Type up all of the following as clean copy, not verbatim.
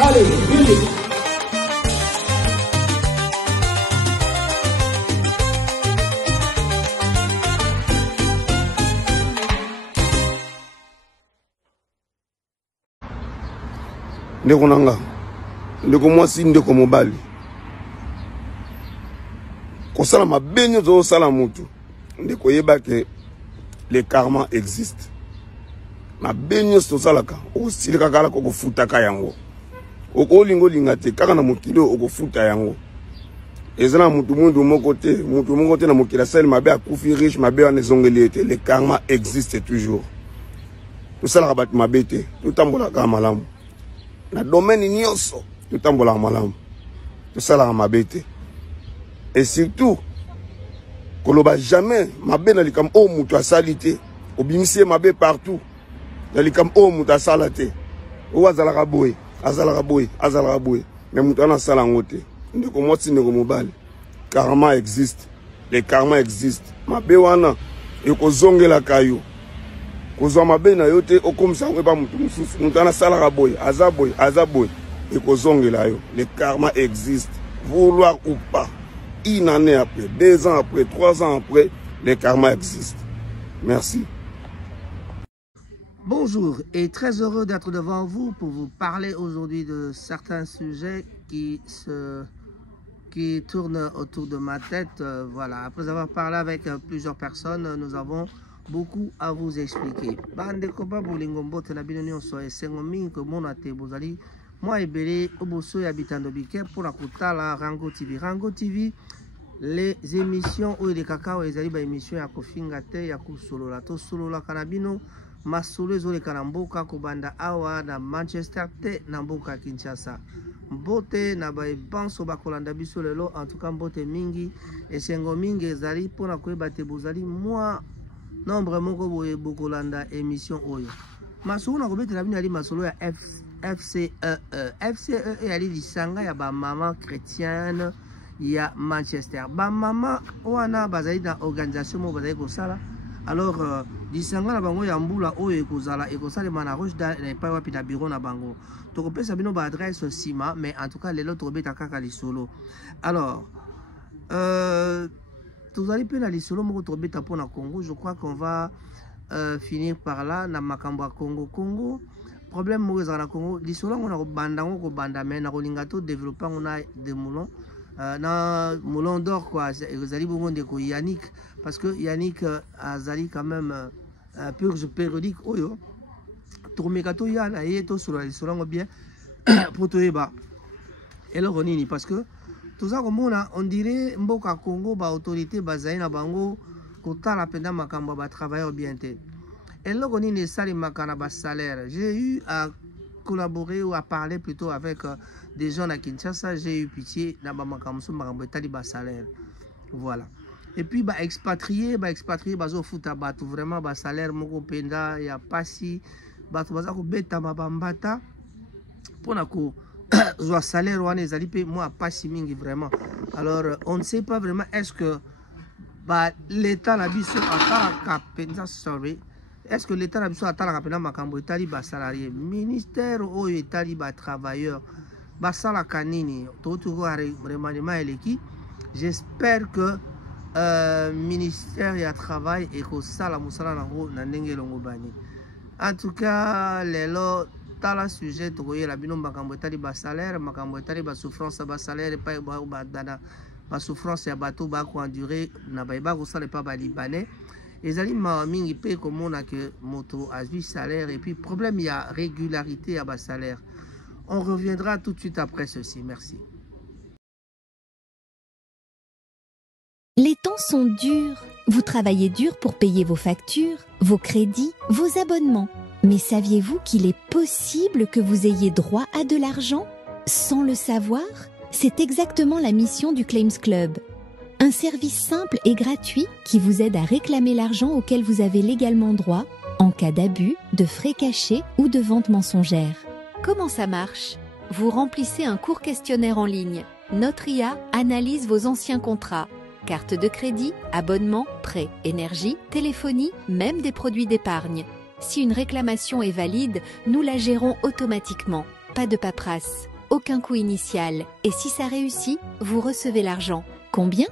Allez, musique. Ndeko nanga, ndeko mwasi ndeko mobali. Kosala mabenyo zo sala mutu. Ndeko yeba ke le karma existe. Mabenyo so salaka, o silika kala ko futa ka yango. Oko lingo lingate kaka na mokilo oko futa yango. Ezana mutu moko te na mokila sel mabe akufi riche mabe en ezongeli le karma existe toujours. Tout ça la rabat mabete, tout tambola ka malamu. Na domaine nyonso tout tambola malamu. Tout ça la mabete. Et surtout koloba jamais mabe na likam o mutu asalite, obimisi mabe partout. Na likam o mutu asalate. O azalaka boy, mais mutu ana sala ngote. Ndeko mwasi ndeko mobali. Karma existe. Le karma existe. Mabe wana ekozongela kayo. Kozwa mabe na yote okomisa ngwe ba mutu mususu. Mutu ana sala boy, azaboy. Ekozongela yo. Le karma existe. Vouloir ou pas. Une année après, 2 ans après, 3 ans après, le karma existe. Merci. Bonjour et très heureux d'être devant vous pour vous parler aujourd'hui de certains sujets qui tournent autour de ma tête. Voilà, après avoir parlé avec plusieurs personnes, nous avons beaucoup à vous expliquer. Bande koba bolingombo tenabino nyonso esengo mingi ko mona te bozali moi ebele oboso ya bitando bike pour la kutala Rango TV. Rango TV, les émissions ou les cacao ezali ba émission ya kofinga te ya kusolola to solola kanabino masolo ezole kanamboka kobanda awa na Manchester te na mboka Kinshasa. Mbote na ba banso bakolanda biso lelo, en tout cas mbote mingi esengo mingi ezali pona koyeba te bozali moi nombre moko boye bokolanda émission oyo. Masolo na kobetela bino ali masolo ya FCE. FCE yali lisanga ya ba maman chrétienne ya Manchester. Ba maman wana bazali na organisation mo bazali kosala. Alors lisanga na bango ya mbula oyo ekozala ekosalema na roche da pa wapi na bureau na bango. Tokopesa bino ba adresse sima, mais en tout cas lelo tobeta kaka lisolo. Alors vous allez peine à l'isolo moko tobeta pour na Congo. Je crois qu'on va finir par là na makambo ya Congo. Problème moko za na Congo l'isolo on a banda ko banda mais na kolinga to développer on a des moulons na moulon d'or quoi. Vous allez bongo de ko Yannick parce que Yannick azali quand même purge périodique oyo tomekato ya na yeto sur l'isolo bien pour to eba et le ronini parce que tout ça comme on dirait mboka Congo ba autorité bazali na bango kotala penda makambo ba travailleurs bien té. Et là on est sali makana ba salaire. J'ai eu à collaborer ou à parler plutôt avec des gens à Kinshasa, j'ai eu pitié na ba makambo so makambo etali ba salaire. Voilà. Et puis ba expatrié bazo futa batu vraiment ba salaire moko penda ya pasi batu baza ko beta mabambata pona ko soit salaire ou les alipés moi pas si mingi vraiment. Alors on ne sait pas vraiment est-ce que bah l'état la biso atala penza sorry est-ce que l'état la biso atala kapena makambo etali ba salarié ministère o etali ba travailleur ba sala kanini to remaniement eleki. J'espère que ministère ya travail et ko sala musala nango na ndenge longo bani. En tout cas lelo tala sujet tokoye la bino makambo etali ba salaire makambo etali ba souffrance ba salaire pa ba dana ba souffrance ya bato ba ko endurer na ba ko sala pa ba libanais ezali ma mingi pe komona que moto a vu salaire et puis problème il y a régularité à ba salaire. On reviendra tout de suite après ceci. Merci. Les temps sont durs. Vous travaillez dur pour payer vos factures, vos crédits, vos abonnements. Mais saviez-vous qu'il est possible que vous ayez droit à de l'argent sans le savoir? C'est exactement la mission du Claims Club. Un service simple et gratuit qui vous aide à réclamer l'argent auquel vous avez légalement droit en cas d'abus, de frais cachés ou de vente mensongère. Comment ça marche? Vous remplissez un court questionnaire en ligne. Notre IA analyse vos anciens contrats, cartes de crédit, abonnements, prêts, énergie, téléphonie, même des produits d'épargne. Si une réclamation est valide, nous la gérons automatiquement. Pas de paperasse, aucun coût initial. Et si ça réussit, vous recevez l'argent. Combien ?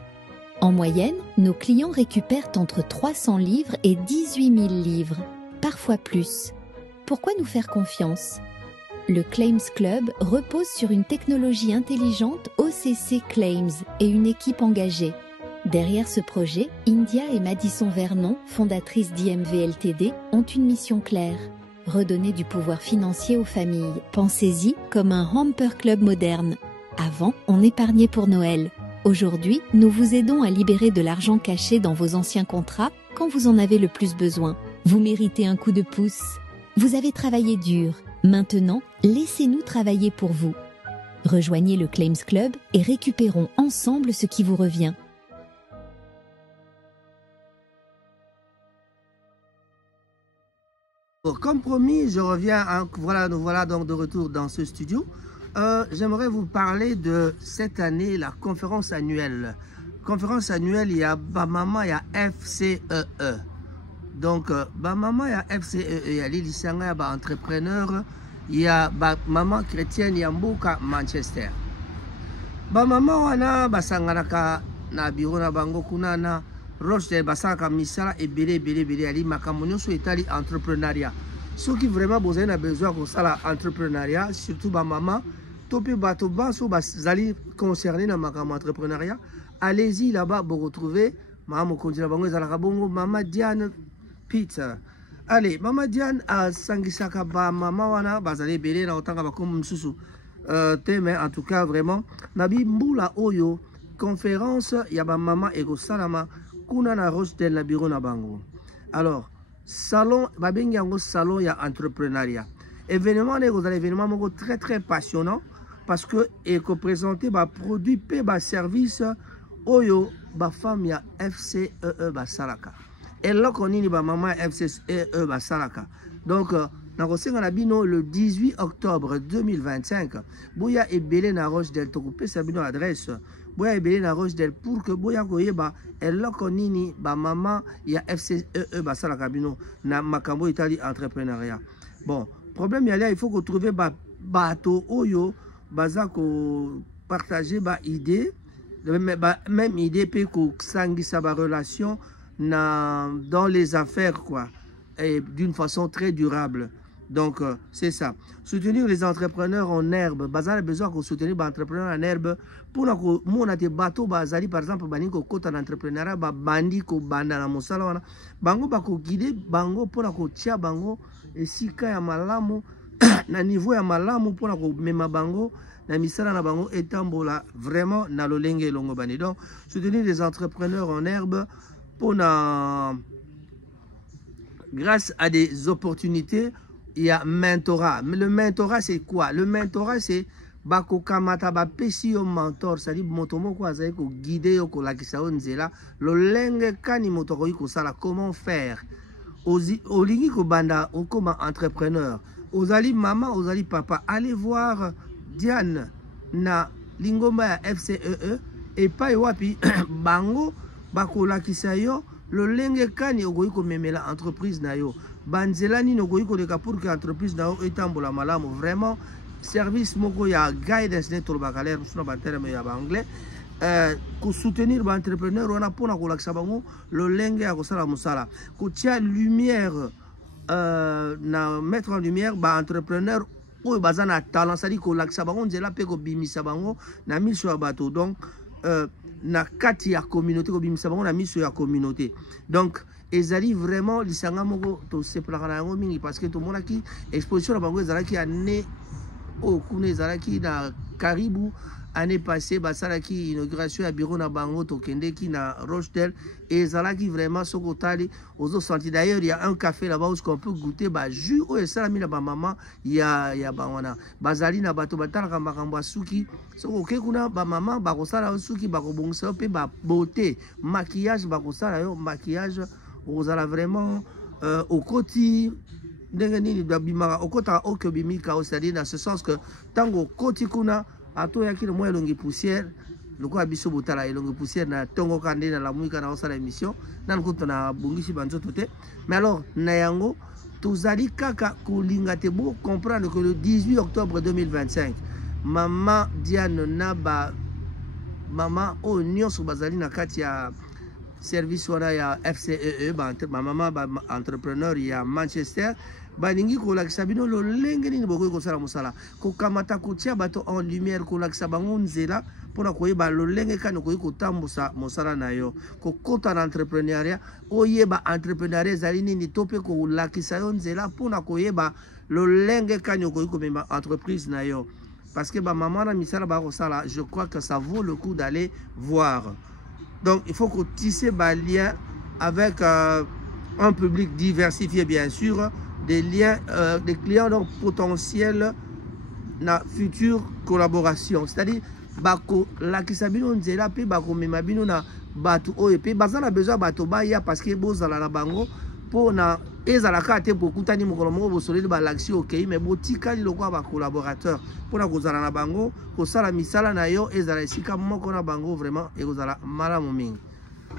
En moyenne, nos clients récupèrent entre 300 livres et 18 000 livres, parfois plus. Pourquoi nous faire confiance ? Le Claims Club repose sur une technologie intelligente OCC Claims et une équipe engagée. Derrière ce projet, India et Madison Vernon, fondatrices d'IMV Ltd, ont une mission claire. Redonner du pouvoir financier aux familles. Pensez-y comme un Hamper Club moderne. Avant, on épargnait pour Noël. Aujourd'hui, nous vous aidons à libérer de l'argent caché dans vos anciens contrats quand vous en avez le plus besoin. Vous méritez un coup de pouce. Vous avez travaillé dur. Maintenant, laissez-nous travailler pour vous. Rejoignez le Claims Club et récupérons ensemble ce qui vous revient. Comme promis, je reviens, nous voilà donc de retour dans ce studio. J'aimerais vous parler de cette année, la conférence annuelle. Conférence annuelle, il y a Bamama, il y a FCEE. Donc, Bamama, il y a FCEE, il y a l'Ilisanga, il y a entrepreneur, il y a Maman chrétienne, il y a Mboka Manchester. Bamama, wana basanganaka na biro na bango kunana Roche basaka misala et belé ali makamonyo so etali entrepreneuriat. Ceux qui vraiment besoin pour ça l'entrepreneuriat, surtout Bamama, topé bato baso bazali concerné dans makamo entrepreneuriat. Allez-y là-bas pour retrouver Maman Kontina Bango ezalaka bongo Mama Diane Pizza. Allez, Mama Diane a sangisaka ba mama wana bazali belé na otanga bakomo msusu. Mais en tout cas vraiment nabi mbula oyo conférence ya ba mama ego salama kuna na Roche la bureau na bango. Alors salon babengi yango salon ya entrepreneuriat. Événement nego za événement moko très passionnant parce que eko présenter ba produit pe ba service oyo ba femme ya FCEE ba salaka. Et là konini ba mama FCEE ba salaka. Donc le 18 octobre 2025, Boya et Belé na Roche del Tokupé Sabino adresse. Boya et Belé na Roche del pour que Boya Koyeba et là konini ba maman ya FCEE ba sala kabino na makambo Italie entrepreneuriat. Bon, problème il faut que trouver bato oyo baza ko partager ba idée, même idée pe ko sangisa ba relation dans les affaires quoi, et d'une façon très durable. Donc, c'est ça. Soutenir les entrepreneurs en herbe. Bazar a besoin de soutenir les entrepreneurs en herbe. Pour que mon ate bateau bazali par exemple bani ko kota d'entrepreneuriat ba bandi ko banda na mosala wana. Bango ba ko guider bango pour ko tia bango esika ya malamu na niveau ya malamu pour ko mema bango na misala na bango etambola vraiment na lolenge longo bani. Donc, soutenir les entrepreneurs en herbe pour grâce à des opportunités. Il y a mentorat. Mais le mentorat, c'est quoi? Le mentorat, c'est bako kamata ba pesi yo mentor, c'est-à-dire motomo ko azali ko guider yo ko lakisa o nzela, lo lenge kani motoko ko sala comment faire. Olingi ko banda o comme entrepreneur. Ozali maman, ozali papa, allez voir Diane na lingomba ya FCEE et pa wapi bango bako lakisa yo lo lenge kani ogoyi ko memela entreprise na yo. Banzelani no goyi ko deka pour que entreprise na o etambola malamu vraiment service moko ya guidance ne tolo bakalaire suna ba terme ya ba anglais ko soutenir ba entrepreneur on a pona ko laksa bango lo lenge ya ko sala musala ko tia lumière na mettre en lumière ba entrepreneur o bazana talent c'est-à-dire ko laksa bango nzela pe ko bimisa bango na miso ya bato donc na kati ya communauté ko bimisa bango na miso ya communauté donc ezali vraiment lisanga moko to sepelaka na yango mingi parce que to mona ki exposition na bango ezalaki ane o kuna ezalaki na karibu année passée basalaki inauguration ya bureau na bango to kendeki na Rochetel et ezalaki vraiment soko tali ozo senti d'ailleurs il y a un café là-bas où on peut goûter ba jus o esalami na ba maman ya bangona bazali na bato batalaka makambo suki soko ke kuna ba maman ba kosala suki ba kobongisa pe ba beauté maquillage ba kosala yo maquillage ozala vraiment au côté ndengeni babimaka okota okobimika c'est-à-dire dans ce sens que tango koti kuna ato yaki le moyen longue poussière le quoi biso botala longue poussière na tongo kande na la muika na osala émission nan kuto na bongisi banzo toté mais alors na yango tozali kaka kolinga te bo comprendre que le 18 octobre 2025 maman Diane Naba maman o nyonso bazali na kati ya service wana ya FCEE ba maman ba entrepreneur ya Manchester balingi kolakisa bino lolenge nini bokoki kosala mosala kokamata kotia bato en lumière kolakisa bango nzela mpona koyeba lolenge kani okoki kotambusa mosala na yo kokota na entrepreneuriat oyeba entrepreneuriat ezali nini to mpe kolakisa yo nzela mpona koyeba lolenge kani okoki komema entreprise na yo parce que bamama na misala bakosala je crois que ça vaut le coup d'aller voir. Donc il faut qu'on tisse des liens avec un public diversifié bien sûr, des liens, des clients donc potentiels na future collaboration. C'est-à-dire bako la kisabino nzela pe bako memabino na batu oyo pe bazana besoin bato baya parce que bozala na bango pour na ezalaka te bokutani mokolo moko bosoleli balaksi okei mais botikali lokwa ba collaborateur pour na kozala na bango kosala misala na yo ezala esika moko na bango vraiment ekozala malamu mingi.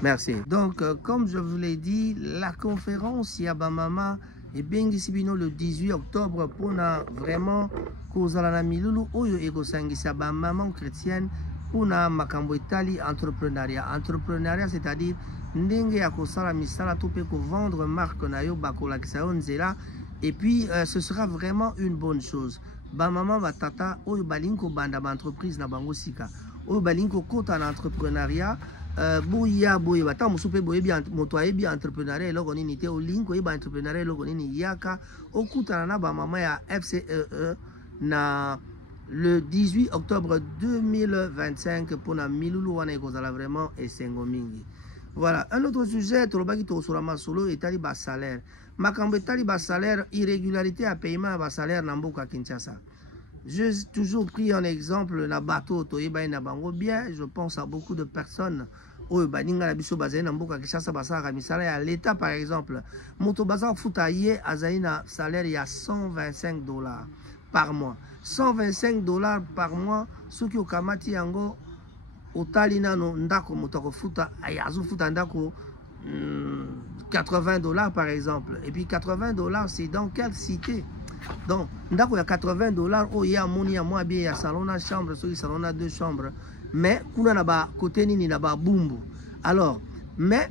Merci. Donc comme je vous l'ai dit, la conférence Yabamama et bengisi bino le 18 octobre pour na vraiment kozala na milulu oyo ekosangisa ba maman chrétienne pour na makambo etali entrepreneuriat c'est-à-dire ndenge ya kosala misala to pe ko vendre marque na yo bakolakisa yo nzela et puis ce sera vraiment une bonne chose. Ba maman ba tata oyo balinko banda ba entreprise na bango sika oyo balinko kota na entrepreneuriat boya boye bata musupe boye bien moto ayebi entrepreneuriat eloko nini te olinko yeba entrepreneuriat eloko nini yaka okutana na ba mama ya FCEE na le 18 octobre 2025 pour na milulu wana ekozala vraiment esengo mingi. Voilà, un autre sujet, tolobaki tosura masolo etali ba salaire. Makambo etali ba salaire, irrégularité à paiement ba salaire na mboka Kinshasa. J'ai toujours pris un exemple na bateau toyeba na bango bien, je pense à beaucoup de personnes oyo baninga na biso bazali na mboka Kinshasa basala misala ya l'État par exemple. Moto baza futa ye azali na salaire ya $125 par mois. $125 par mois, ce qui okamati yango otali nano ndako moto kofuta ayazu futa ndako $80 par exemple. Et puis $80 c'est dans quelle cité? Donc ndako ya $80 oh ya moni ya moi bien ya salon na chambre, ceux qui salon na 2 chambres. Mais kuna na ba côté nini na ba bumbu. Alors mais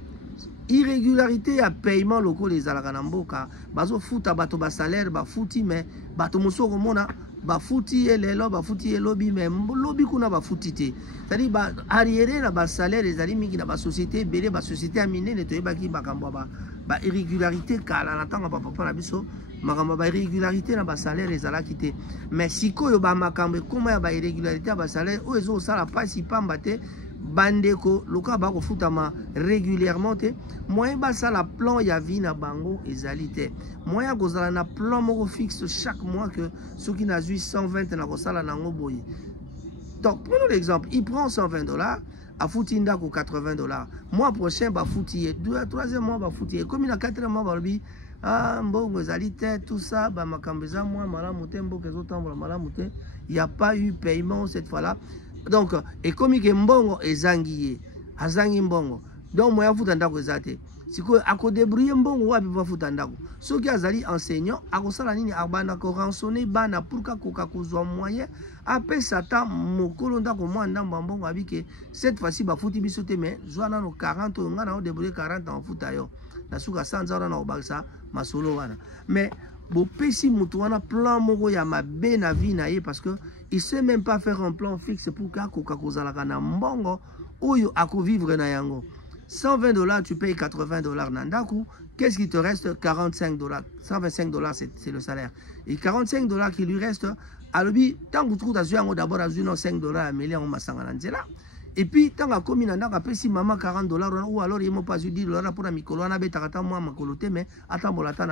irrégularité à paiement locaux les alaka na mboka bazo futa bato ba salaire ba futi mais bato mosoko mona ba futi elelo ba futi elobi mais lobi kuna ba futi te. C'est-à-dire ba arriéré na ba salaire les ali mingi na ba société belé ba société amine ne toyeba ki bakambo ba irrégularité kala na tanga ba papa na biso makambo ba irrégularité na ba salaire les ala kité. Mais sikoyo ba makambo comment ya ba irrégularité ba salaire o ezo sala pasi pamba te bandeko loka ba ko futama régulièrement te moyen ba ça la plan ya vie na bango ezali te moyen kozala na plan moko fixe chaque mois que ceux qui n'a 120 na kosala nango boye. Donc prenons l'exemple, il prend $120 à fouti ndako $80 mois prochain ba fouti troisième mois ba fouti comme il a quatrième mois ba bi ah mbongo ezali te tout ça ba makambeza mois malamu te mboka ezotambola malamu te il y a pas eu paiement cette fois là. Donc, et comme il y a mbongo ezangi azangi mbongo. Donc, moi, je ndako ezate. Si ko ako débrouiller mbongo wapi va futa ndako. Ceux qui azali enseignant, ako sala nini abana ko rançonner bana pour ka ko kozwa moyen après sata mokolo ndako moi ndamba mbongo abike cette fois-ci ba futi bisote mais zwana no 40 ngana o débrouiller 40 en futa yo. Na suka sanza na obaksa masolo wana. Mais bopesi mutu wana plan moko ya mabe na vie na ye parce que il sait même pas faire un plan fixe pour kozalaka na mbongo oyo ako vivre na yango. $120 tu payes $80 nandaku, qu'est-ce qui te reste? $45. $125 c'est le salaire. Et $45 qui lui reste alobi tant que tu as yango d'abord à $5 à mêler en masanga nzela. Et puis tant que comme nandaka après si maman $40 ou alors il m'a pas eu $10 pour la mikolo na betaka moi makolote mais atambolata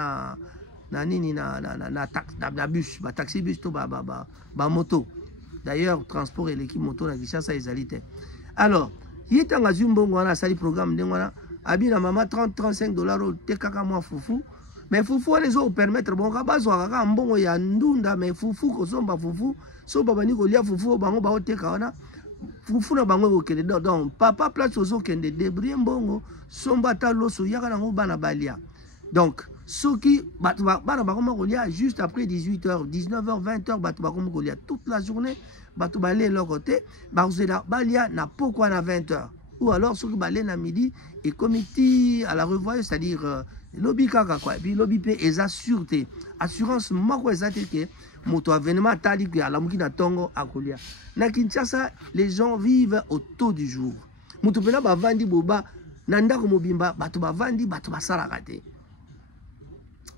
na nini na bus ba taxi bus to ba moto. D'ailleurs transport et l'équipe moto na Kinshasa ezalite. Alors yetanga zumbongo wana sali programme ndengwana abina mama $30-35 te kaka moi foufou mais foufou les autres permettre bon kabazo kaka mbongo ya ndunda mais foufou ko somba foufou so babani ko lia foufou bango ba oteka wana foufou na bango ko kende donc papa place ozo kende débrouiller mbongo somba ta loso yaka na bana balia. Donc ceux qui juste après 18h, 19h, 20h, toute la journée, de leur côté, na pourquoi à 20h. Ou alors ceux qui balent à midi et comité à la revoie, c'est-à-dire lobby kaka quoi. Et puis lobby paie et sûreté. Assurance mako ezati que moto avènement tali que la mukina tongo akolia. Na Kinshasa, les gens vivent au taux du jour. Moto pena ba vandi boba nanda ko mobimba bato ba vandi bato basala kate.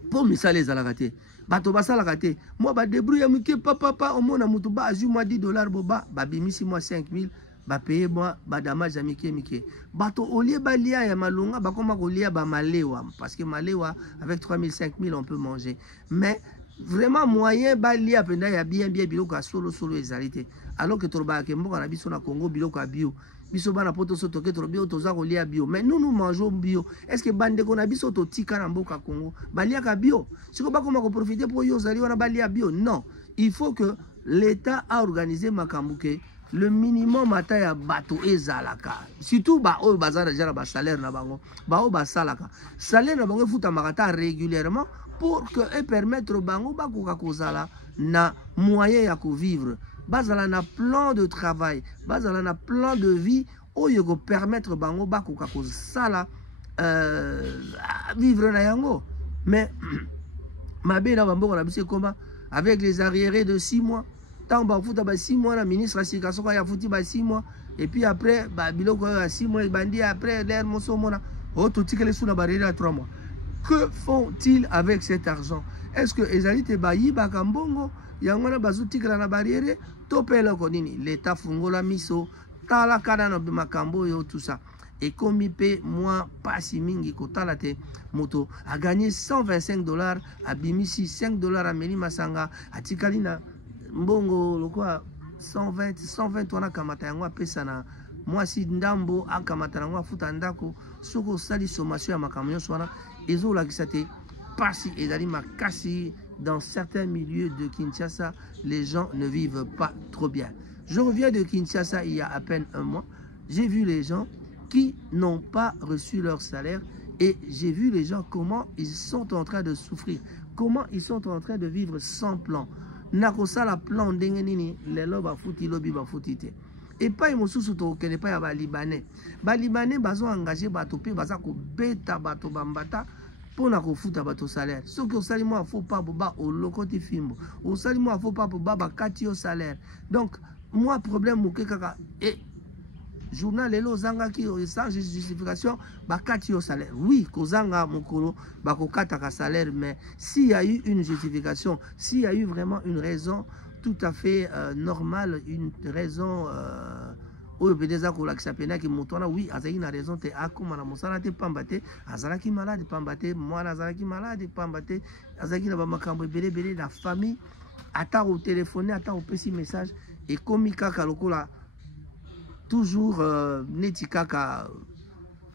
Pour misala ezala kate. Bato basala kate. Moi ba débrouiller muke papa au mona moto ba azu moi $10 boba ba bimisi moi 5000 ba payer moi ba damage mike. Bato olie ba lia ya malunga ba koma ko lia ba malewa parce que malewa avec 3000 5000 on peut manger. Mais vraiment moyen ba lia penda ya bien biloko solo ezalité. Alors que troba ke mboka na biso na Congo biloko bio. Biso bana poto soto ke trop bio toza ko lia bio. Mais nous mangeons bio. Est-ce que bande ko na biso to tika na mboka Congo ba lia ka bio? Siko ba koma ko profiter pour yo zali wana ba lia bio. Non, il faut que l'État a organisé makambuke le minimum ata ya bato ezalaka. Surtout ba o bazara jara ba salaire na bango. Ba o ba salaka. Salaire na bango futa makata régulièrement pour que et permettre bango ba ko kozala na moyen ya ko vivre. Bazala na plan de travail, bazala na plan de vie o yoko permettre bango ba ko kozala vivre na yango. Mais ma bé na bambo na bise comment avec les arriérés de 6 mois. Tant ba futa ba 6 mois la ministre asikaso ya futi ba 6 mois et puis après ba biloko ya 6 mois bandi après l'air moso mona o to tikele suna barrière à 3 mois. Que font-ils avec cet argent? Est-ce que ezalite ba yiba kambongo yango na bazu tikela na barrière topela ko nini l'État fungola miso tala kana na makambo yo tout ça et comme ipe moi pas si mingi ko talate moto a gagné $125 a bimisi $5 à Meli Masanga a tikalina mbongo lokwa 120 wana kamata yango apesa na mwasi ndambo akamata yango afuta ndako soko sali sommation ya makambo nyonso wana ezolakisa te pasi ezali makasi. Dans certains milieux de Kinshasa, les gens ne vivent pas trop bien. Je reviens de Kinshasa il y a à peine un mois. J'ai vu les gens qui n'ont pas reçu leur salaire et j'ai vu les gens comment ils sont en train de souffrir, comment ils sont en train de vivre sans plan. Nakosala plan ndenge nini lelo ba futi lobi ba futite. Et pas mosusu to kene pas ya ba libanais. Ba libanais bazo engagé bato pe baza ko beta bato bambata pour na ko futa bato salaire. Ce que osali moi faut pas boba au lokoti fimbo. Osali moi faut pas boba ba kati au salaire. Donc moi problème mo kaka et journal lelo zanga ki sans justification ba kati au salaire. Oui, kozanga mokolo ba ko kata ka salaire mais s'il y a eu une justification, s'il y a eu vraiment une raison tout à fait normale, une raison oyo bedeza ko lakisa pena ki mutona oui azaki na raison te akoma na mosala te pambate azalaki malade pambate mwana azalaki malade pambate azaki na ba makambo ebele la famille ata au téléphoner ata au petit message et komi kaka lokola toujours neti kaka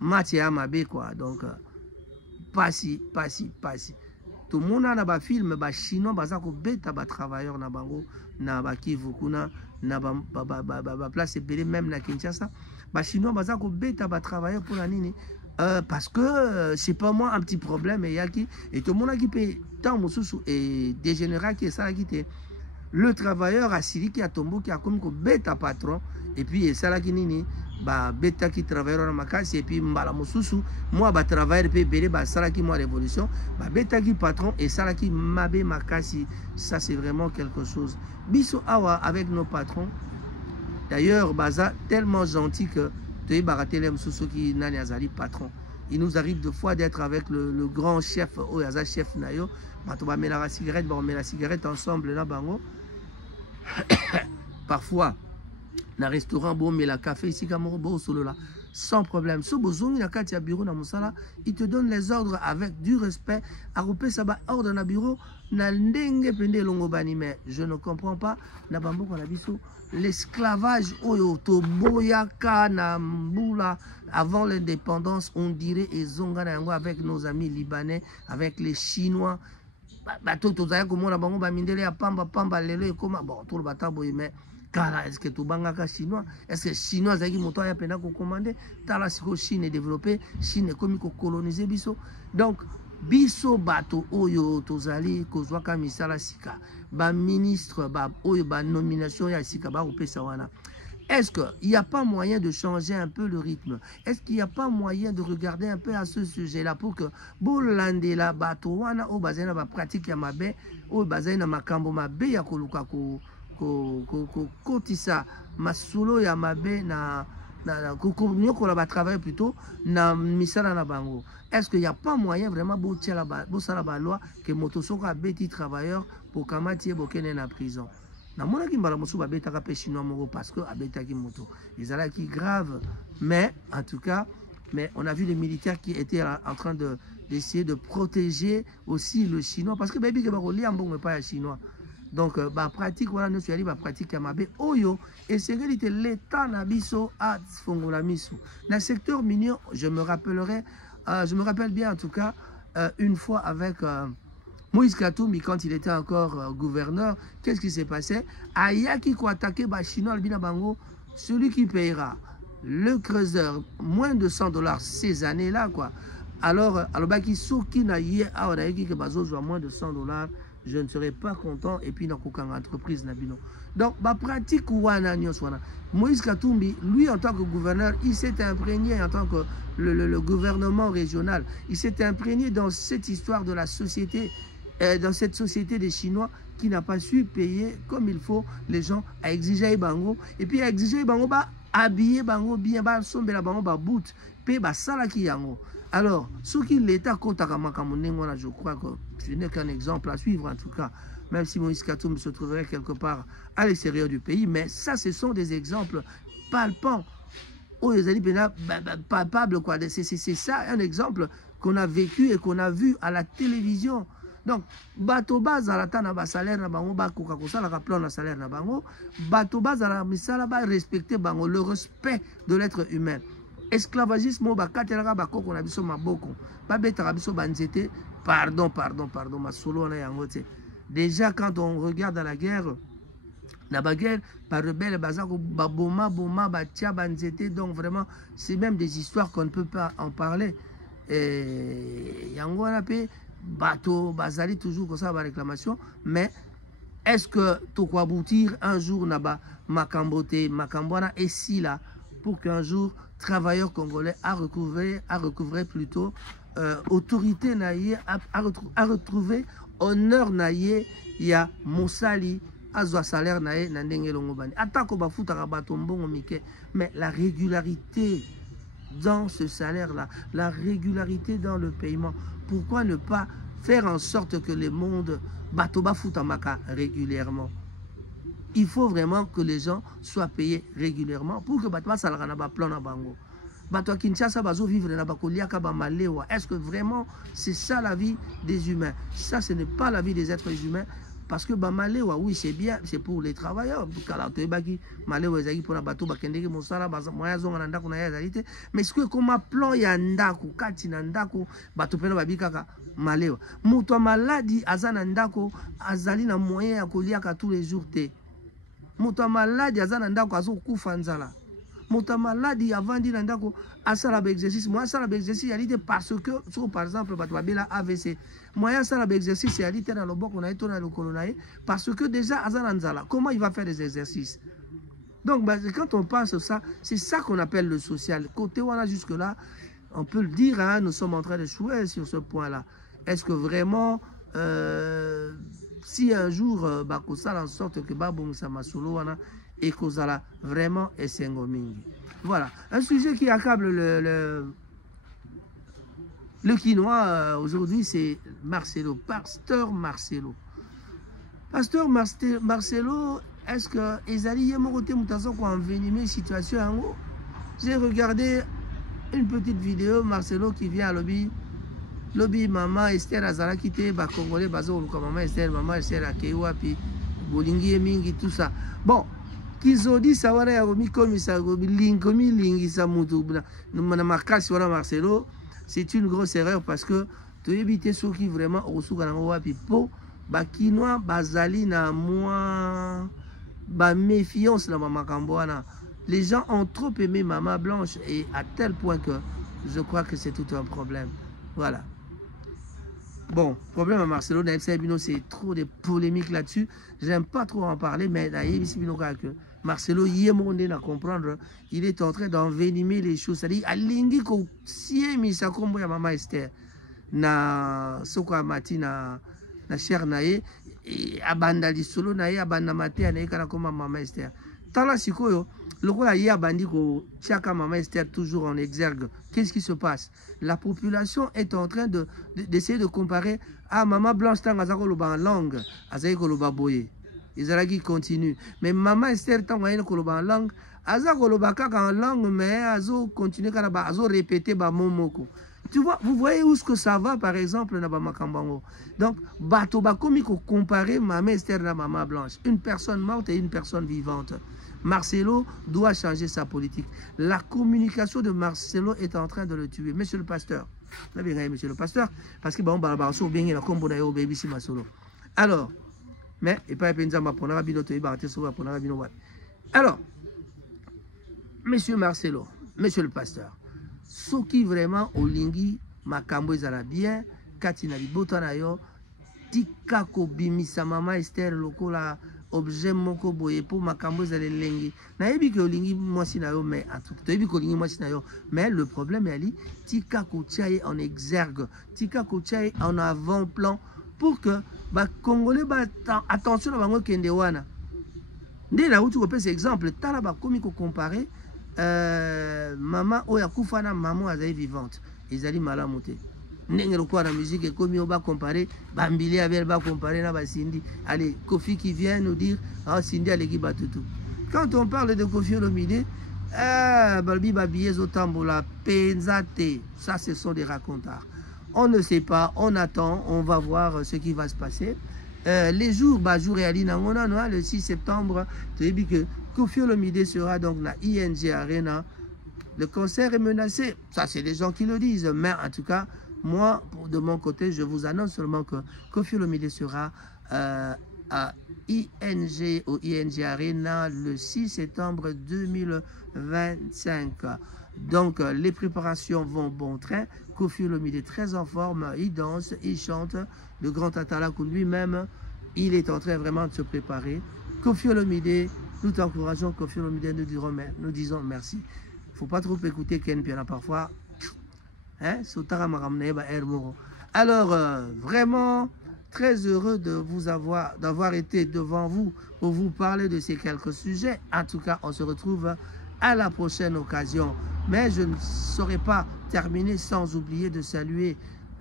match ya mabe quoi. Donc pasi tout le monde na ba film ba chinois baza ko beta ba travailleurs na bango na ba Kivu kuna na ba place ebele même na Kinshasa ba chinois baza ko beta ba travailleurs pour la nini parce que c'est pas moi un petit problème et yaki et tout le monde qui peut tant mosusu et dégénérer qui ça qui te le travailleur a sili qui a tombo qui a comme ko beta patron et puis ça là qui nini ba beta qui travailleur na makasi et puis mbala mosusu moi ba travailleur pe belé ba sala qui moi révolution ba beta qui patron et sala qui mabe makasi. Ça c'est vraiment quelque chose biso awa avec nos patrons d'ailleurs baza tellement gentil que tu baratele mosusu qui nani azali patron. Il nous arrive de fois d'être avec le grand chef oyaza chef nayo bato ba mela cigarette ba mela cigarette ensemble na bango parfois na restaurant bon mais la café ici kamoro bo solo là sans problème. So bozongi na kati ya bureau na musala, il te donne les ordres avec du respect. A repé ça ba ordre na bureau na ndenge pende longo bani mais je ne comprends pas na bambo ko na biso l'esclavage oyo to boyaka na mbula avant l'indépendance on dirait ezonga na yango avec nos amis libanais, avec les chinois. Ba to zaya ko mona bango ba mindele ya pamba lelo e koma bon tout le batabo mais Kala, est-ce que tu bangaka chinois? Est-ce que chinois zaki moto ya pena ko commander? Tala siko Chine est développée, Chine est comme ko coloniser biso. Donc biso bato oyo tozali kozwaka misala sika ba ministre ba oyo ba nomination ya sika ba kopesa wana. Est-ce qu'il n'y a pas moyen de changer un peu le rythme? Est-ce qu'il n'y a pas moyen de regarder un peu à ce sujet-là pour que Bolandela bato wana o bazena ba pratique ya mabe o bazena makambo mabe ya koluka ko kotisa masulo ya mabe na nyokola ba travailler plutôt na misala na bango. Est-ce qu'il n'y a pas moyen vraiment bosala ba loi que motosoko a beti travailleur pour kamati bokene na prison? Na mona ki mbala mosu ba betaka pe chinois moko parce que abetaki moto. Ils allaient qui grave, mais en tout cas, mais on a vu les militaires qui étaient en train d'essayer de protéger aussi le chinois parce que baby ke ba roli ambongo pas ya chinois. Donc ba pratique voilà nous suis allé ba pratique ya mabe oyo et c'est réalité l'état na biso a fongola miso. Na secteur minier, je me rappelle bien en tout cas une fois avec Moïse Katumbi, quand il était encore gouverneur, qu'est-ce qui s'est passé? Ayaki ko attaqué ba chinois albina bango, celui qui payera le creuseur moins de $100 ces années-là quoi. Alors baki soki na ye a yaki ke bazo joa moins de $100, je ne serai pas content et puis dans aucune entreprise nabino. Donc ba pratique wana nyos wana. Moïse Katumbi, lui en tant que gouverneur, il s'est imprégné en tant que le gouvernement régional, il s'est imprégné dans cette histoire de la société, dans cette société des Chinois qui n'a pas su payer comme il faut les gens à exiger bango et puis à exiger bango ba habiller bango bien ba somber la bango ba boot pe ba salaki yango. Alors, ce qui l'État compte à Kamakamonengona, je crois que ce n'est qu'un exemple à suivre en tout cas, même si Moïse Katumbi se trouverait quelque part à l'extérieur du pays, mais ça, ce sont des exemples palpants. Oh, les amis, palpables, quoi. C'est ça un exemple qu'on a vécu et qu'on a vu à la télévision. Donc, bato base à la tana ba salaire na bango ba koka kosala ka plan na salaire na bango, bato base à la misala ba respecter bango le respect de l'être humain. Esclavagisme ba katelaka ba koko na biso maboko, ba betaka biso banzete, pardon ma solo na yango te. Déjà quand on regarde à la guerre, la baguette par rebelle bazako baboma batia banzete, donc vraiment c'est même des histoires qu'on ne peut pas en parler. Et yango na pe bateau bazali toujours comme ça ba réclamation, mais est-ce que to quoi aboutir un jour naba makambote makambwana et si là pour qu'un jour travailleurs congolais a recouvré plutôt autorité naïe a retrouvé honneur naïe ya mosali azwa salaire naïe na ndenge longobani atako bafuta rabato mbongo mike, mais la régularité dans ce salaire là, la régularité dans le paiement, pourquoi ne pas faire en sorte que le monde batoba futamaka régulièrement? Il faut vraiment que les gens soient payés régulièrement pour que Batwa Salarana ba plan na bango. Batwa Kinshasa bazo vivre na bakoliaka ba malewa. Est-ce que vraiment c'est ça la vie des humains? Ça, ce n'est pas la vie des êtres humains. Parce que ba malewa, oui, c'est bien, c'est pour les travailleurs. Mais ce que comme plan ya ndako kati na ndako bato pena babikaka malewa. Muto maladi azana ndako azali na moyen ya koliaka tous les jours te. Muto maladi azana ndako azo kufa nzala. Muto maladi avandi na ndako asala ba exercice. Moi asala ba exercice yalité parce que so par exemple bato babela AVC. Moi asala ba exercice yalité na loboko na eto na lokolo na parce que déjà azana nzala. Comment il va faire des exercices? Donc quand on pense ça, c'est ça qu'on appelle le social. Côté voilà jusque là, on peut le dire, hein, nous sommes en train de jouer sur ce point-là. Est-ce que vraiment si un jour bakosala en sorte que babong samasolo wana et kozala vraiment esengo mingi. Voilà, un sujet qui accable le quinois aujourd'hui, c'est Marcelo, Pasteur Marcelo. Pasteur Marcelo, est-ce que Ezali Yemorote Moutazo a envenimé situation en haut? J'ai regardé une petite vidéo, Marcelo qui vient à lobby maman Esther Azala qui était congolais bazo maman Esther Akewa puis Bolingi Mingi tout ça. Bon, qu'ils ont dit ça voilà ya komi comme ça lingi ça mutu na makasi wala Marcelo, c'est une grosse erreur parce que tu éviter ceux qui vraiment osuka na wapi po bakinois bazali na moi ba méfiance na maman Kambouana. Les gens ont trop aimé Maman Blanche et à tel point que je crois que c'est tout un problème. Voilà. Bon, problème à Marcelo, c'est trop de polémiques là-dessus. J'aime pas trop en parler, mais Marcelo, il comprendre, il est en train d'envenimer les choses. C'est-à-dire, Alingi ko sie misa kombo ya Mama Esther na soko amati na cher nae abanda lisolo nae abanda mate anae kana koma Mama Esther. Tala sikoyo, lokola ye abandi ko chaka Mama Esther toujours en exergue. Qu'est-ce qui se passe? La population est en train d'essayer de comparer à Mama Blanche tang azako loba en langue, azako loba boye. Izalaki continue. Mais Mama Esther tang waine ko loba en langue, azako loba kaka en langue mais azo continue kana ba azo répéter ba momoko. Tu vois, vous voyez où ce que ça va par exemple na ba makambango. Donc bato ba komi ko comparer Mama Esther na Mama Blanche, une personne morte et une personne vivante. Marcelo doit changer sa politique. La communication de Marcelo est en train de le tuer. Monsieur le pasteur. Monsieur le pasteur. Parce que bon, bien combo baby si Marcelo. Alors, mais et pas alors, monsieur Marcelo, monsieur le pasteur, ce qui vraiment au lingi makambo ezala bien, katina libotana yo, tika ko bimisa Mama Esther lokola objet moko boye pour makambo ezala lengi. Na yebi ke olingi mwasi na yo mais en tout cas, yebi ko olingi mwasi na yo, mais le problème est ali tika ko tiaye en exergue, tika ko tiaye en avant-plan pour que ba congolais ba attention na bango kende wana. Nde na utu ko pesa exemple, tala ba komi ko comparer maman oya kufana maman azali vivante. Ezali malamu te. Ndenge lokwa na musique et comme on va comparer Bambili avec va comparer na Cindy. Allez, Kofi qui vient nous dire ah Cindy aleki batutu. Quand on parle de Kofi Olomide, balbi babiyé zotambola penzate, ça ce sont des racontards. On ne sait pas, on attend, on va voir ce qui va se passer. Les jours jour et ali nangona le 6 septembre, tu as dit que Kofi Olomide sera donc na ING Arena. Le concert est menacé. Ça c'est les gens qui le disent, mais en tout cas moi, de mon côté, je vous annonce seulement que Kofi Olomide sera à ING, au ING Arena, le 6 septembre 2025. Donc, les préparations vont bon train. Kofi Olomide est très en forme, il danse, il chante. Le grand Tatalakou lui-même, il est en train vraiment de se préparer. Kofi Olomide, nous t'encourageons, Kofi Olomide, nous disons merci. Il ne faut pas trop écouter Ken Piana parfois. Alors, vraiment, très heureux de vous d'avoir été devant vous pour vous parler de ces quelques sujets. En tout cas, on se retrouve à la prochaine occasion. Mais je ne saurais pas terminer sans oublier de saluer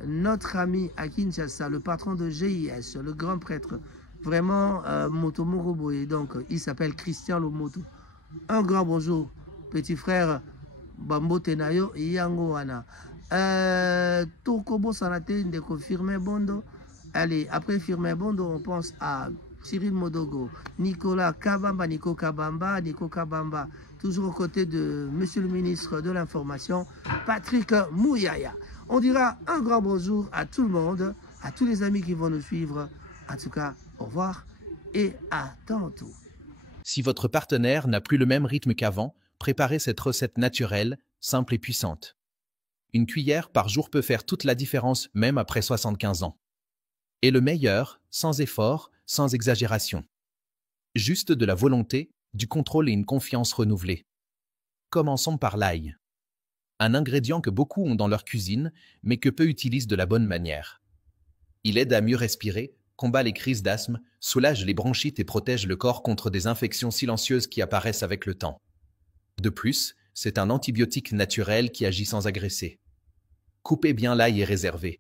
notre ami à Kinshasa, le patron de GIS, le grand prêtre, vraiment Motomoro Boye. Donc, il s'appelle Christian Lomoto. Un grand bonjour, petit frère Bambo Tenayo Yangoana. Tokobo Sanate de confirmer Bondo. Allez, après Firmin Bondo, on pense à Cyril Modogo, Nicolas Kabamba, Nico Kabamba, toujours aux côtés de Monsieur le ministre de l'Information, Patrick Mouyaya. On dira un grand bonjour à tout le monde, à tous les amis qui vont nous suivre. En tout cas, au revoir et à tantôt. Si votre partenaire n'a plus le même rythme qu'avant, préparez cette recette naturelle, simple et puissante. Une cuillère par jour peut faire toute la différence, même après 75 ans. Et le meilleur, sans effort, sans exagération. Juste de la volonté, du contrôle et une confiance renouvelée. Commençons par l'ail. Un ingrédient que beaucoup ont dans leur cuisine, mais que peu utilisent de la bonne manière. Il aide à mieux respirer, combat les crises d'asthme, soulage les bronchites et protège le corps contre des infections silencieuses qui apparaissent avec le temps. De plus, c'est un antibiotique naturel qui agit sans agresser. Coupez bien l'ail et réservez.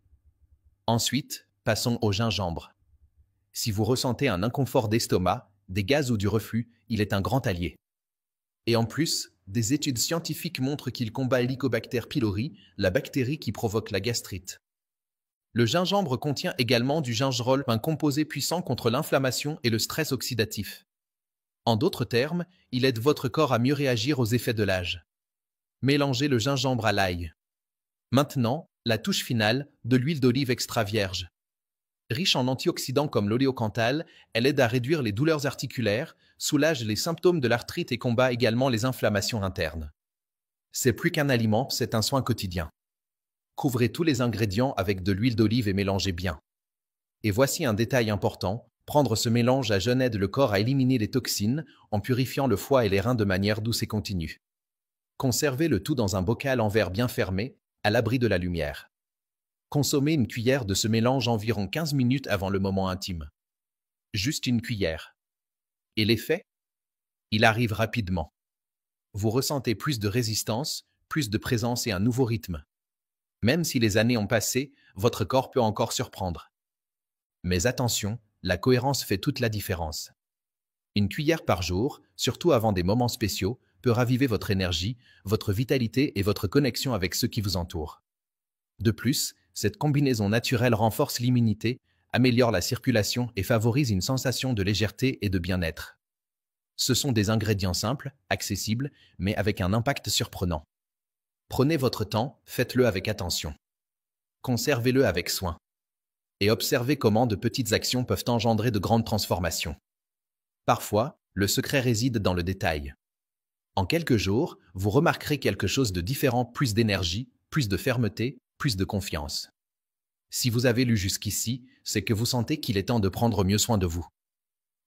Ensuite, passons au gingembre. Si vous ressentez un inconfort d'estomac, des gaz ou du reflux, il est un grand allié. Et en plus, des études scientifiques montrent qu'il combat l'Helicobacter pylori, la bactérie qui provoque la gastrite. Le gingembre contient également du gingerol, un composé puissant contre l'inflammation et le stress oxydatif. En d'autres termes, il aide votre corps à mieux réagir aux effets de l'âge. Mélangez le gingembre à l'ail. Maintenant, la touche finale, de l'huile d'olive extra vierge. Riche en antioxydants comme l'oléocanthal, elle aide à réduire les douleurs articulaires, soulage les symptômes de l'arthrite et combat également les inflammations internes. C'est plus qu'un aliment, c'est un soin quotidien. Couvrez tous les ingrédients avec de l'huile d'olive et mélangez bien. Et voici un détail important, prendre ce mélange à jeun aide le corps à éliminer les toxines en purifiant le foie et les reins de manière douce et continue. Conservez le tout dans un bocal en verre bien fermé, à l'abri de la lumière. Consommez une cuillère de ce mélange environ 15 minutes avant le moment intime. Juste une cuillère. Et l'effet? Il arrive rapidement. Vous ressentez plus de résistance, plus de présence et un nouveau rythme. Même si les années ont passé, votre corps peut encore surprendre. Mais attention, la cohérence fait toute la différence. Une cuillère par jour, surtout avant des moments spéciaux, peut raviver votre énergie, votre vitalité et votre connexion avec ceux qui vous entourent. De plus, cette combinaison naturelle renforce l'immunité, améliore la circulation et favorise une sensation de légèreté et de bien-être. Ce sont des ingrédients simples, accessibles, mais avec un impact surprenant. Prenez votre temps, faites-le avec attention. Conservez-le avec soin. Et observez comment de petites actions peuvent engendrer de grandes transformations. Parfois, le secret réside dans le détail. En quelques jours, vous remarquerez quelque chose de différent, plus d'énergie, plus de fermeté, plus de confiance. Si vous avez lu jusqu'ici, c'est que vous sentez qu'il est temps de prendre mieux soin de vous.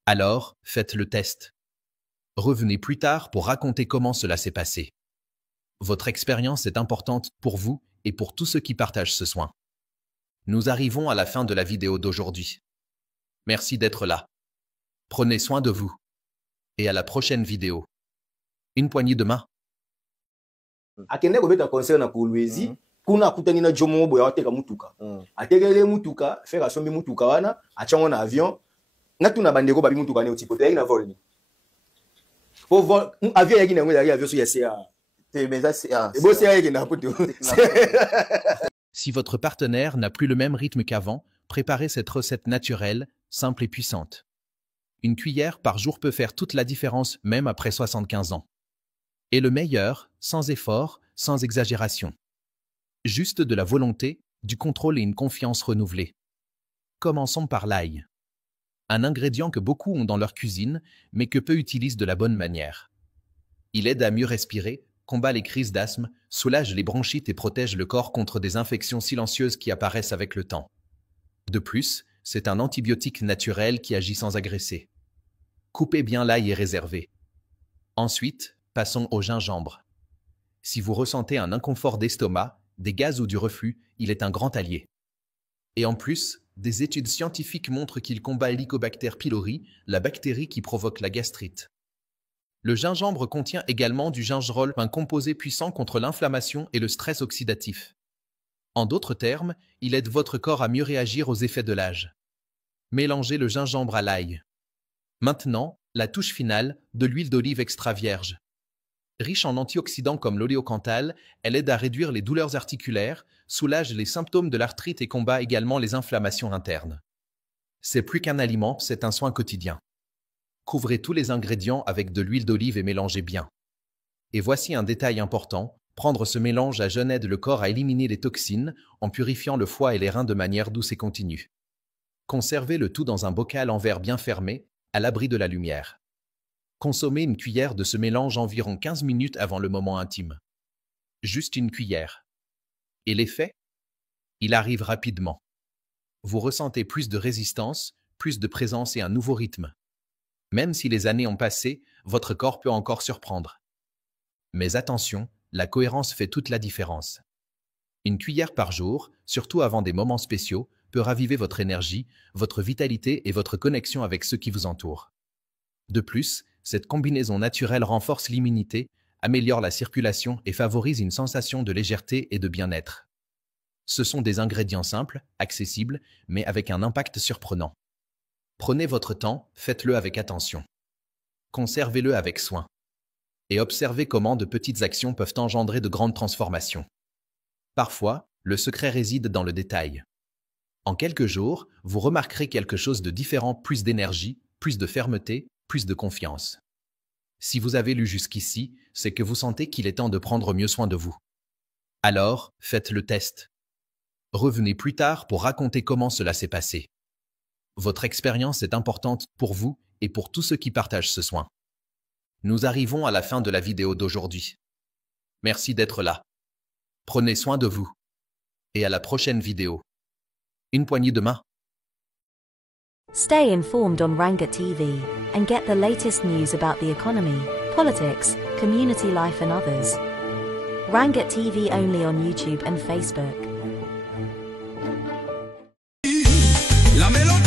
Alors, faites le test. Revenez plus tard pour raconter comment cela s'est passé. Votre expérience est importante pour vous et pour tous ceux qui partagent ce soin. Nous arrivons à la fin de la vidéo d'aujourd'hui. Merci d'être là. Prenez soin de vous. Et à la prochaine vidéo. Une poignée de main. akende kobeta concert na Kolwezi kuna akutani na jomo boya wateka mutuka atekele mutuka fera sombi mutuka wana achango na avion na tuna bandeko babi mutuka ne otipote yaki na vol ni pour vol avion yaki na ngwe yaki avion so yesa mais ça c'est bon c'est yaki na poto. Si votre partenaire n'a plus le même rythme qu'avant, préparez cette recette naturelle, simple et puissante. Une cuillère par jour peut faire toute la différence même après 75 ans. Et le meilleur, sans effort, sans exagération. Juste de la volonté, du contrôle et une confiance renouvelée. Commençons par l'ail. Un ingrédient que beaucoup ont dans leur cuisine, mais que peu utilisent de la bonne manière. Il aide à mieux respirer, combat les crises d'asthme, soulage les bronchites et protège le corps contre des infections silencieuses qui apparaissent avec le temps. De plus, c'est un antibiotique naturel qui agit sans agresser. Coupez bien l'ail et réservez. Ensuite, passons au gingembre. Si vous ressentez un inconfort d'estomac, des gaz ou du reflux, il est un grand allié. Et en plus, des études scientifiques montrent qu'il combat l'Helicobacter pylori, la bactérie qui provoque la gastrite. Le gingembre contient également du gingerol, un composé puissant contre l'inflammation et le stress oxydatif. En d'autres termes, il aide votre corps à mieux réagir aux effets de l'âge. Mélangez le gingembre à l'ail. Maintenant, la touche finale, de l'huile d'olive extra vierge. Riche en antioxydants comme l'oléocanthal, elle aide à réduire les douleurs articulaires, soulage les symptômes de l'arthrite et combat également les inflammations internes. C'est plus qu'un aliment, c'est un soin quotidien. Couvrez tous les ingrédients avec de l'huile d'olive et mélangez bien. Et voici un détail important, prendre ce mélange à jeun aide le corps à éliminer les toxines en purifiant le foie et les reins de manière douce et continue. Conservez le tout dans un bocal en verre bien fermé, à l'abri de la lumière. Consommez une cuillère de ce mélange environ 15 minutes avant le moment intime. Juste une cuillère. Et l'effet? Il arrive rapidement. Vous ressentez plus de résistance, plus de présence et un nouveau rythme. Même si les années ont passé, votre corps peut encore surprendre. Mais attention, la cohérence fait toute la différence. Une cuillère par jour, surtout avant des moments spéciaux, peut raviver votre énergie, votre vitalité et votre connexion avec ceux qui vous entourent. De plus, cette combinaison naturelle renforce l'immunité, améliore la circulation et favorise une sensation de légèreté et de bien-être. Ce sont des ingrédients simples, accessibles, mais avec un impact surprenant. Prenez votre temps, faites-le avec attention. Conservez-le avec soin. Et observez comment de petites actions peuvent engendrer de grandes transformations. Parfois, le secret réside dans le détail. En quelques jours, vous remarquerez quelque chose de différent, plus d'énergie, plus de fermeté, plus de confiance. Si vous avez lu jusqu'ici, c'est que vous sentez qu'il est temps de prendre mieux soin de vous. Alors, faites le test. Revenez plus tard pour raconter comment cela s'est passé. Votre expérience est importante pour vous et pour tous ceux qui partagent ce soin. Nous arrivons à la fin de la vidéo d'aujourd'hui. Merci d'être là. Prenez soin de vous. et à la prochaine vidéo. Une poignée de main. Stay informed on Ranga TV and get the latest news about the economy, politics, community life and others. Ranga TV only on YouTube and Facebook. La mélodie